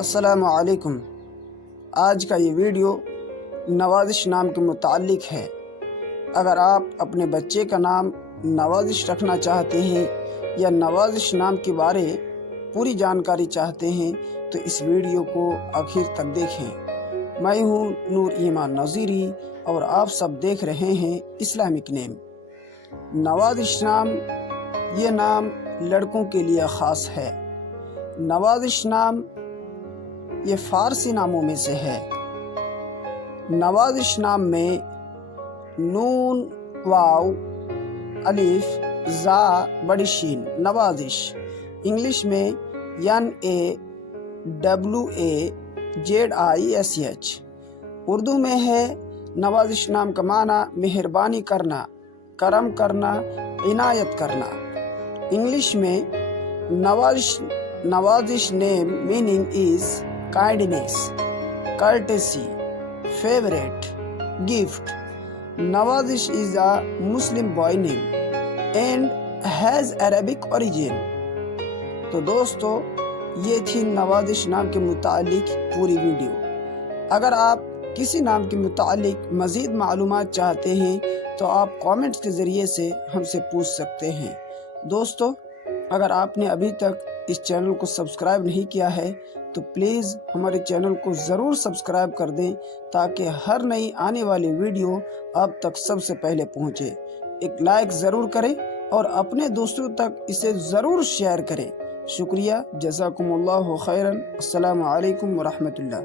السلام علیکم۔ آج کا یہ ویڈیو نوازش نام کے متعلق ہے۔ اگر آپ اپنے بچے کا نام نوازش رکھنا چاہتے ہیں یا نوازش نام کے بارے پوری جانکاری چاہتے ہیں تو اس ویڈیو کو آخر تک دیکھیں۔ میں ہوں نور ایمان نظیری اور آپ سب دیکھ رہے ہیں اسلامک نیم۔ نوازش نام، یہ نام لڑکوں کے لیے خاص ہے۔ نوازش نام یہ فارسی ناموں میں سے ہے۔ نوازش نام میں نون، واو، الف، زا، بڑی شین، نوازش انگلش میں NAWAZISH، اردو میں ہے نوازش نام کا معنی مہربانی کرنا، کرم کرنا، عنایت کرنا۔ انگلش میں نوازش name meaning is kindness, courtesy, favorite, gift. Nawazish is a Muslim boy name and has Arabic origin. تو دوستو، یہ تھی نوازش نام کے متعلق پوری ویڈیو۔ اگر آپ کسی نام کے متعلق مزید معلومات چاہتے ہیں تو آپ کامنٹس کے ذریعے سے ہم سے پوچھ سکتے ہیں۔ دوستو، اگر آپ نے ابھی تک اس چینل کو سبسکرائب نہیں کیا ہے تو پلیز ہمارے چینل کو ضرور سبسکرائب کر دیں تاکہ ہر نئی آنے والی ویڈیو آپ تک سب سے پہلے پہنچے۔ ایک لائک ضرور کریں اور اپنے دوستوں تک اسے ضرور شیئر کریں۔ شکریہ، جزاکم اللہ خیرا۔ السلام علیکم ورحمۃ اللہ۔